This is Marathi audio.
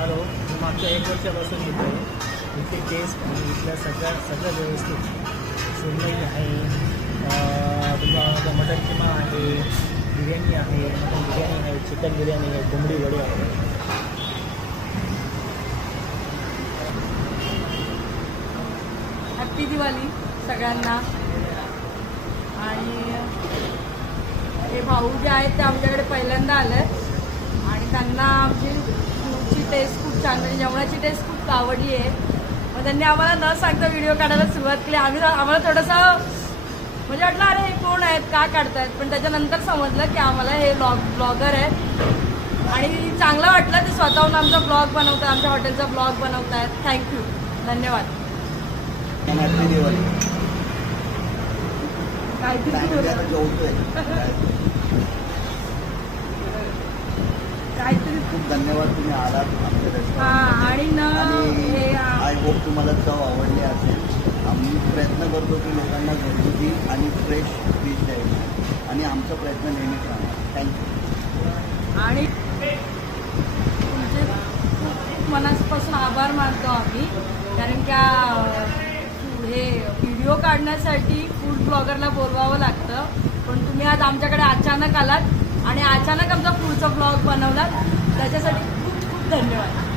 हॅलो, मी मागच्या 1 वर्षापासून येतो आहे. इथे टेस्ट आणि इथलं सगळं व्यवस्थित. सुरमई आहे, तुमचा मटन किमा आहे, बिर्याणी आहे, मटन बिर्याणी आहे, चिकन बिर्याणी आहे, कोंबडी वडे आहे. हॅपी दिवाळी सगळ्यांना. आणि हे भाऊ जे आहेत ते आमच्याकडे पहिल्यांदा आले आणि त्यांना आमची फूडची टेस्ट खूप छान, म्हणजे जेवणाची टेस्ट खूप आवडली आहे. मग त्यांनी आम्हाला न सांगता व्हिडिओ काढायला सुरुवात केली. आम्हाला थोडंसं म्हणजे वाटलं अरे हे कोण आहेत, का काढतायत, पण त्याच्यानंतर समजलं की आम्हाला हे ब्लॉगर आहेत आणि चांगलं वाटलं. ते स्वतःहून आमचा ब्लॉग बनवतात, आमच्या हॉटेलचा ब्लॉग बनवतात. थँक्यू, धन्यवाद. काहीतरी खूप धन्यवाद, तुम्ही आलात आमच्या. आणि आय होप तुम्हाला चव आवडली असेल. आम्ही प्रयत्न करतो की लोकांना घरगुती आणि फ्रेश डिश द्यायची आणि आमचा प्रयत्न नेहमीच राहणार. थँक्यू. आणि तुमचे खूप मनापासून आभार मानतो आम्ही, कारण का हे व्हिडिओ काढण्यासाठी फूड ब्लॉगरला बोलवावं लागतं, पण तुम्ही आज आमच्याकडे अचानक आलात आणि अचानक आमचा फूडचा ब्लॉग बनवलात, त्याच्यासाठी खूप खूप धन्यवाद.